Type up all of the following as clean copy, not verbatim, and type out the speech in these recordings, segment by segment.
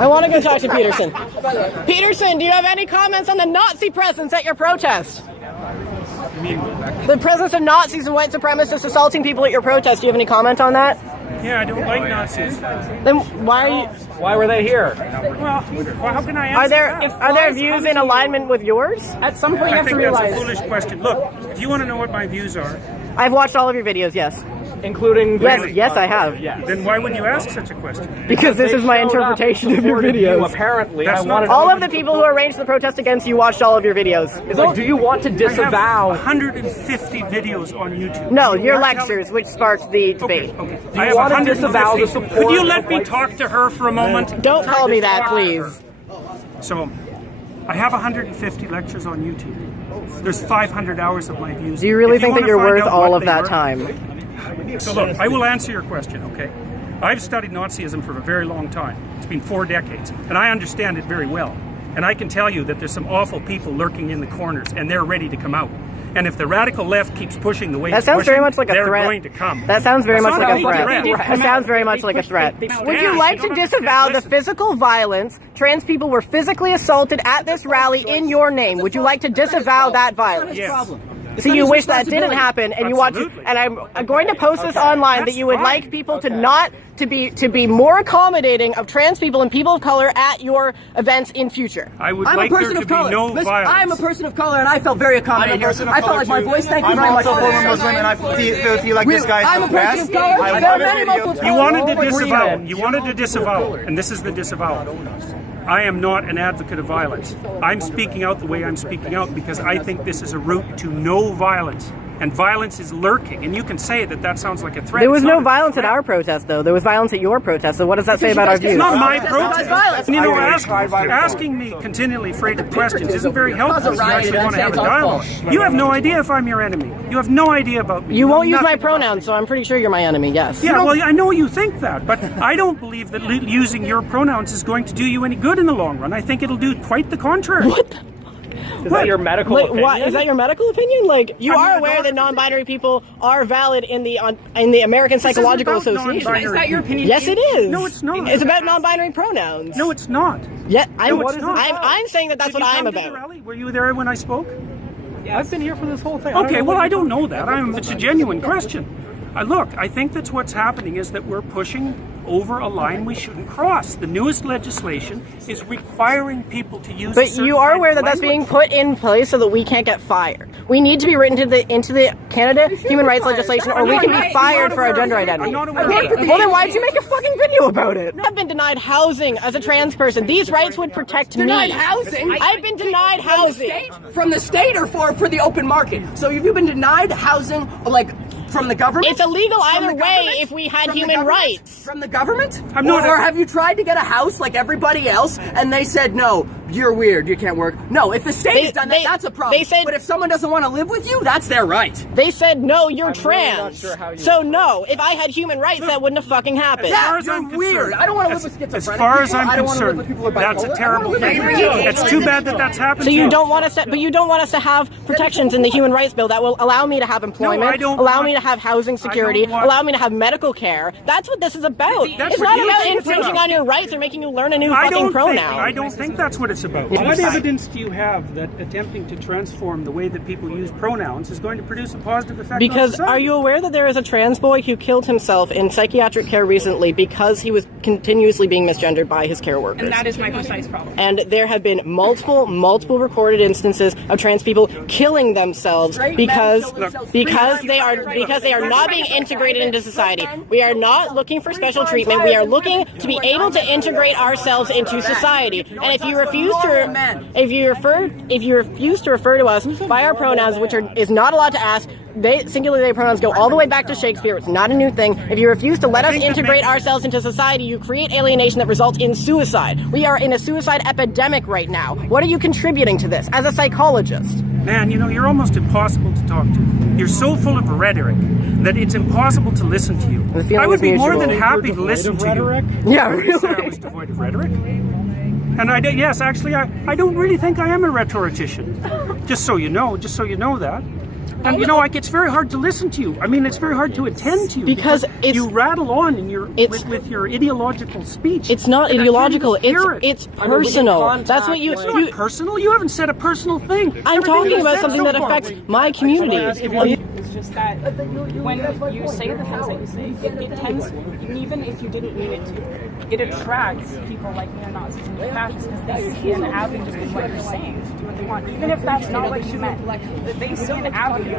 I want to go talk to Peterson. Peterson, do you have any comments on the Nazi presence at your protest? The presence of Nazis and white supremacists assaulting people at your protest. Do you have any comment on that? Yeah, I don't like Nazis. Then why were they here? Well, how can I answer Are there views in alignment with yours? At some point you have to realize. That's a foolish question. Look, if you want to know what my views are, I've watched all of your videos, yes. Including yes, I have. Yes. Then why would you ask such a question? Because this is my interpretation of your videos. Apparently, all of the people who arranged the protest against you watched all of your videos. Like, do you want to disavow? I have 150 videos on YouTube. No, your lectures, which sparked the debate. Okay. Do you want to disavow the support? Could you let me talk to her for a moment? Don't call me that, please. So, I have 150 lectures on YouTube. There's 500 hours of my views. Do you really think that you're worth all of that time? So look, I will answer your question, okay? I've studied Nazism for a very long time. It's been 4 decades, and I understand it very well. And I can tell you that there's some awful people lurking in the corners, and they're ready to come out. And if the radical left keeps pushing the way that sounds very much like a threat. They're going to come. That sounds very much like a threat. That sounds very much like a threat. Would you like to disavow the physical violence? Trans people were physically assaulted at this rally in your name. Would you like to disavow that violence? Yes. So you wish that didn't happen, and you want to, and I'm going to post this online that you would like people to not to be more accommodating of trans people and people of color at your events in future. I would like there to be no violence. I'm a person of color, and I felt very accommodating here. I felt like my voice. Thank you very much. I'm also a Muslim, and I feel like this guy I'm a person of color. There are many Muslims. You wanted to disavow. You wanted to disavow, and this is the disavowal. I am not an advocate of violence. I'm speaking out the way I'm speaking out because I think this is a route to no violence. And violence is lurking. And you can say that that sounds like a threat. There was no violence at our protest, though. There was violence at your protest. So what does that say about our views? It's not my protest. You know, asking me continually freighted questions isn't very helpful if you actually want to have a dialogue. You have no idea if I'm your enemy. You have no idea about me. You won't use my pronouns, so I'm pretty sure you're my enemy, yes. Yeah, well, I know you think that, but I don't believe that using your pronouns is going to do you any good in the long run. I think it'll do quite the contrary. What the? Is that your medical opinion? What, is that your medical opinion? Like, you are aware that non-binary people are valid in the American Psychological Association. Is that your opinion? Yes, it is. No, it's not. It's about non-binary pronouns. No, it's not. Yeah, I'm saying that that's what I'm about. The rally? Were you there when I spoke? Yes. I've been here for this whole thing. Okay, well, I don't know that. It's a genuine question. Look, I think that's what's happening is that we're pushing over a line we shouldn't cross. The newest legislation is requiring people to use. But you are aware that that's being put in place so that we can't get fired. We need to be written into the Canada human rights legislation, or we can be fired for our gender identity. I'm not aware. Well, then why did you make a fucking video about it? I've been denied housing as a trans person. These rights would protect me. Denied housing? I've been denied housing. From the state or for the open market? So have you been denied housing, like, from the government? It's illegal either way if we had human rights. From the government? Or have you tried to get a house like everybody else and they said, no, you're weird, you can't work? No, if the state has done that, that's a problem. But if someone doesn't want to live with you, that's their right. They said, no, you're trans. Really sure so no, if I had human rights, that wouldn't have fucking happened. Yeah, you're weird. I don't want to live with schizophrenic As far as I'm concerned, that's a terrible thing. It's too bad that that's happened. So you don't want us to, but you don't want us to have protections in the human rights bill that will allow me to have employment, allow me to have housing security, allow me to have medical care. That's what this is about. It's not about infringing on your rights or making you learn a new fucking pronoun. I don't think that's what it's about. What evidence do you have that attempting to transform the way that people use pronouns is going to produce a positive effect on Because society? are you aware that there is a trans boy who killed himself in psychiatric care recently because he was continuously being misgendered by his care workers? And that is my precise problem. And there have been multiple recorded instances of trans people killing themselves because they are not being integrated into society. We are not looking for special treatment. We are looking to be able to integrate ourselves into society. And if you refuse to refer to us by our pronouns, which is not allowed to ask, singular they pronouns go all the way back to Shakespeare. It's not a new thing. If you refuse to let us integrate ourselves into society, you create alienation that results in suicide. We are in a suicide epidemic right now. What are you contributing to this as a psychologist? Man, you know, you're almost impossible to talk to. You're so full of rhetoric that it's impossible to listen to you. I would be more than happy to listen to you. Yeah, really? I was devoid of rhetoric. And I don't really think I am a rhetorician. Just so you know that. And you know, like, it's very hard to listen to you. I mean, it's very hard to attend to you because you rattle on in your with your ideological speech. It's not ideological. It's personal. That's what you. It's not personal. You haven't said a personal thing. I'm talking about something that affects my community. It's just that when you say the things that you say, it tends, even if you didn't mean it to, it attracts people like neo-Nazis and fascists because they see an avenue in what you're saying to do what they want, even if that's not what you meant. They see an avenue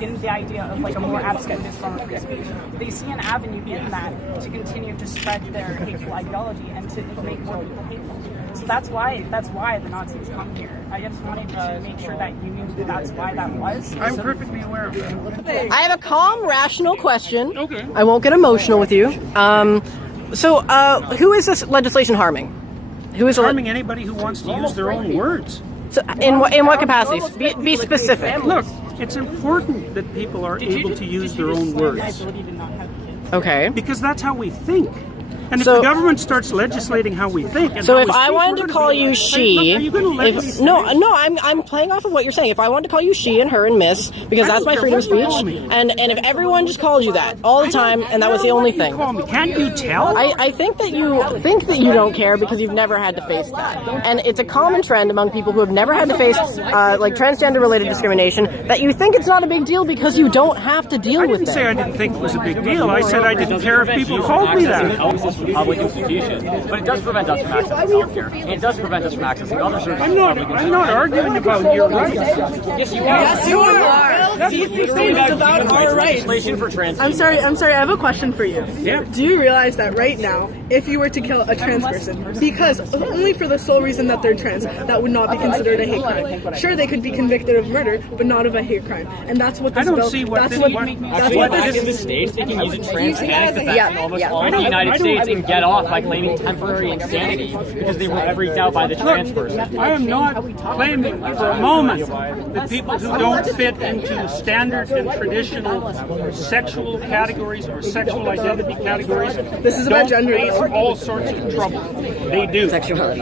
in the idea of like a more abstract form of free speech. They see an avenue in that to continue to spread their hateful ideology and to make more people hateful. So that's why the Nazis come here. I just wanted to make sure that you knew that's why that was. I'm perfectly aware of that. I have a calm, rational question. Okay. I won't get emotional with you. So, who is this legislation harming? Who is harming anybody who wants to use their own words? So in what capacity? Be specific. Look, it's important that people are able to use their own words. Okay. Because that's how we think. And if the government starts legislating how we think, and so if I wanted to call you she, are you going to let me say? No, I'm playing off of what you're saying. If I wanted to call you she and her and miss, because that's my freedom of speech, and if everyone just called you that all the time, and that was the only thing, can't you tell? I think that you don't care because you've never had to face that, and it's a common trend among people who have never had to face like transgender related discrimination that you think it's not a big deal because you don't have to deal with it. I didn't say I didn't think it was a big deal. I said I didn't care if people called me that. Public institution, but it does prevent us from accessing healthcare. It does prevent us from accessing other services. I'm not arguing about your rights. Yes, you are. Yes, you are. It's about our rights. For trans I'm sorry. I have a question for you. Yeah. Do you realize that right now, if you were to kill a trans person, because only for the sole reason that they're trans, that would not be considered a hate crime. Sure, they could be convicted of murder, but not of a hate crime. And that's what this bill. That's what this in the States, they can use a trans panic attack in almost all of the United States and get off by claiming temporary insanity because they were freaked out by the trans person. I am not claiming for a moment that people who don't fit into standard and traditional sexual categories or sexual identity categories This is about gender. face all sorts of trouble. They do.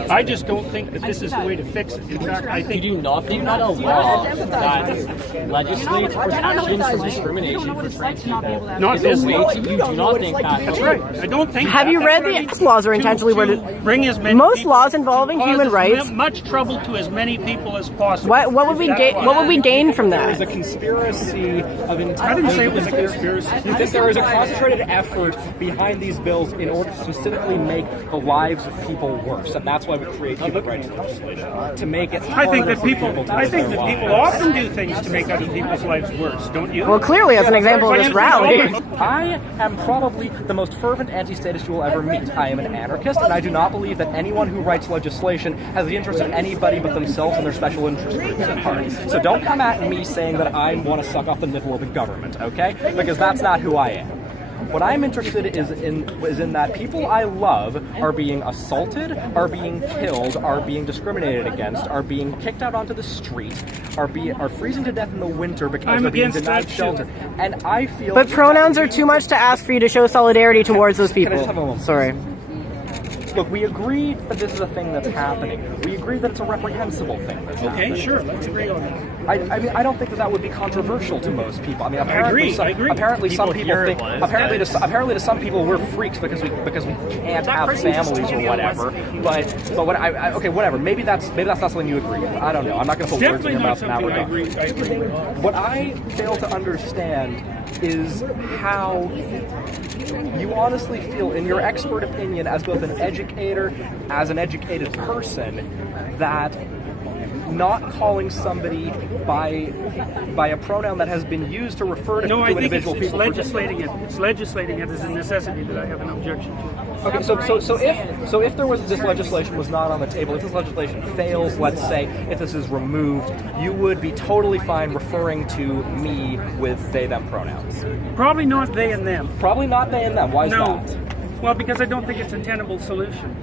I just don't think that this is the way to fix it. In fact, I think Do you not a law that legislates protections from discrimination for trans people? not this way. You do not think that. That's right. I don't think. Have you read the laws are intentionally worded? Bring as many Most people, laws involving human rights. as much trouble to as many people as possible. What would we gain? What would we gain from There's a that? conspiracy of intent. I didn't say it was a conspiracy. That there is a concentrated effort behind these bills in order to specifically make the lives of people worse, and that's why we create human rights legislation to make it. I think that harder for people. to I live think their that people lives. often do things to make other people's lives worse. Don't you? Well, clearly, as an example of this rally. I am probably the most fervent anti-statist you will ever meet. I am an anarchist, and I do not believe that anyone who writes legislation has the interest of anybody but themselves and their special interest groups at heart. So don't come at me saying that I want to suck off the nipple of the government, okay? Because that's not who I am. What I'm interested is in that people I love are being assaulted, are being killed, are being discriminated against, are being kicked out onto the street, are freezing to death in the winter because they're being denied shelter. And I feel. But pronouns are too much to ask for you to show solidarity towards those Can I people. just have a moment? Sorry. Look, we agree that this is a thing that's happening. We agree that it's a reprehensible thing that's happening. Okay, sure. Let's agree on that. I mean, I don't think that would be controversial to most people. I mean, apparently, I agree. apparently some people think. Apparently, to some people, we're freaks because we can't have families or whatever. But what okay, whatever. Maybe that's not something you agree with. I don't know. I'm not going to put words in your mouth in that regard. I agree with. What I fail to understand is how you honestly feel, in your expert opinion, as both an educator, as an educated person, that not calling somebody by a pronoun that has been used to refer to individual people. Legislating it. It's legislating it as a necessity that I have an objection to. Okay, so if there was this legislation was not on the table, if this legislation fails, let's say, if this is removed, you would be totally fine referring to me with they them pronouns. Probably not they and them. Probably not they and them. Why is No. that? Well, because I don't think it's a tenable solution.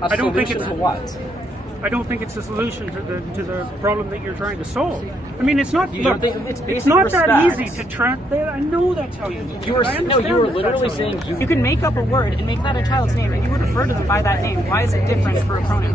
I don't think it's a what? I don't think it's the solution to the problem that you're trying to solve. I mean, it's not. Look, it's not that easy to track that. I know that's how you. You were literally saying you can make up a word and make that a child's name, and you would refer to them by that name. Why is it different for a pronoun?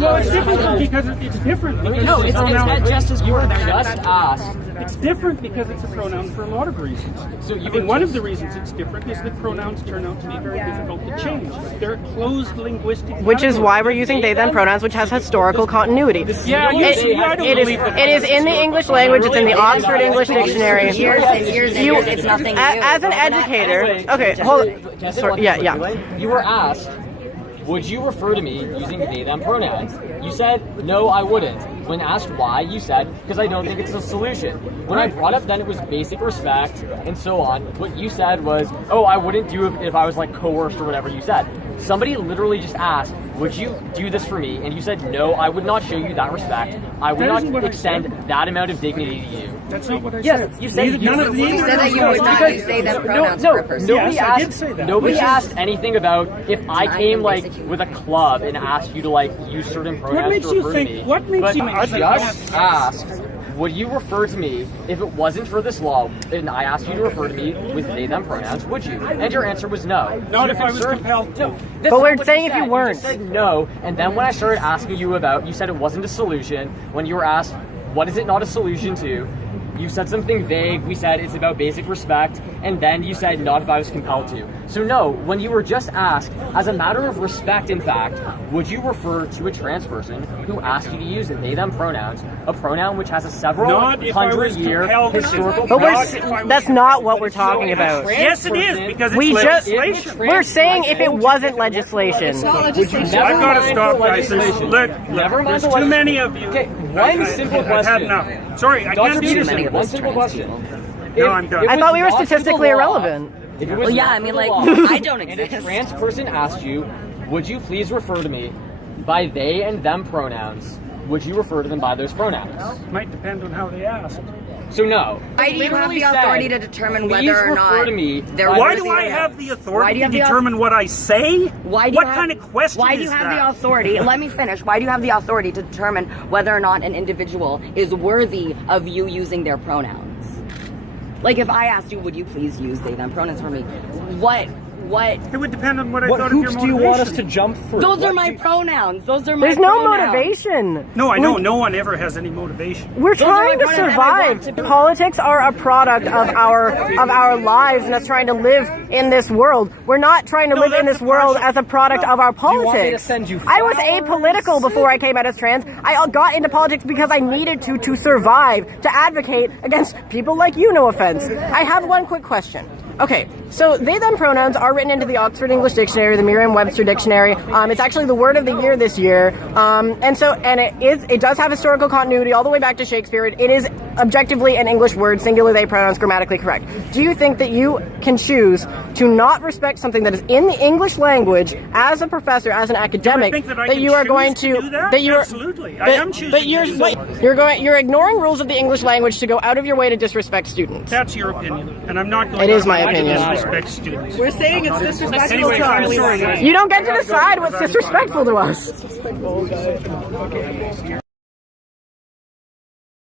Well, it's different because it's different. No, it's just as you were just asked. It's different because it's a pronoun for a lot of reasons. So one of the reasons it's different is that pronouns turn out to be very difficult to change. They're a closed linguistic. Which is why we're using they them pronouns, which has historical continuity. Yeah, it is in the English language. It's in the Oxford English Dictionary. It's nothing new. As an educator, okay, hold on. Sorry, yeah. You were asked, would you refer to me using they them pronouns? You said, no, I wouldn't. When asked why, you said, because I don't think it's a solution. When I brought up then it was basic respect and so on, what you said was, oh, I wouldn't do it if I was like coerced or whatever you said. Somebody literally just asked, would you do this for me? And you said, no, I would not show you that respect. I would not extend that amount of dignity to you. That's not what I said. Yes, you said you said that you would not use they them pronouns for a person. Nobody asked anything about if I came like with a club and asked you to like use certain pronouns to refer to me. What makes you think? I just asked, would you refer to me if it wasn't for this law and I asked you to refer to me with they them pronouns, would you? And your answer was no. Not if I was compelled to. But we're saying if you weren't. You said no, and then when I started asking you about, you said it wasn't a solution. When you were asked, what is it not a solution to? You said something vague. We said it's about basic respect, and then you said not if I was compelled to. So no, when you were just asked, as a matter of respect, in fact, would you refer to a trans person who asked you to use they them pronouns, a pronoun which has a several hundred-year historical? But that's not what we're talking about. Yes, it is because it's legislation. We're saying if it wasn't legislation. It's not legislation. I've got to stop, guys. Look, there's too many of you. Okay, one simple question. I've had enough. Sorry, I can't do this. One simple question. No, I'm done. I thought we were statistically irrelevant. Well, yeah, I mean, like, I don't exist. And a trans person asked you, would you please refer to me by they and them pronouns? Would you refer to them by those pronouns? Might depend on how they asked. So no. Why do you have the authority to determine whether or not Why do I have the authority to determine what I say? What kind of question is that? Why do you have the authority? Let me finish. Why do you have the authority to determine whether or not an individual is worthy of you using their pronouns? Like if I asked you, would you please use they them pronouns for me? What? It would depend on what I What thought of your hoops motivation. do you want us to jump through? Those are my pronouns. Those are my There's no pronouns. motivation. No, I know. No one ever has any motivation. We're trying to survive. Politics are a product of our lives and us trying to live in this world. We're not trying to live in this world as a product of our politics. Do you want me to send you I was flowers? apolitical before I came out as trans. I got into politics because I needed to survive, to advocate against people like you, no offense. I have one quick question. Okay, so they them pronouns are written into the Oxford English Dictionary, the Merriam-Webster Dictionary. It's actually the word of the year this year. And it does have historical continuity all the way back to Shakespeare. It is objectively an English word, singular they pronouns, grammatically correct. Do you think that you can choose to not respect something that is in the English language as a professor, as an academic, that you are going to that you're absolutely. I am choosing. But you're ignoring rules of the English language to go out of your way to disrespect students. That's your opinion, and I'm not going. It is my opinion. Disrespect students. We're saying it's disrespectful Anyway, to I'm our sorry. You don't get to decide what's disrespectful to us.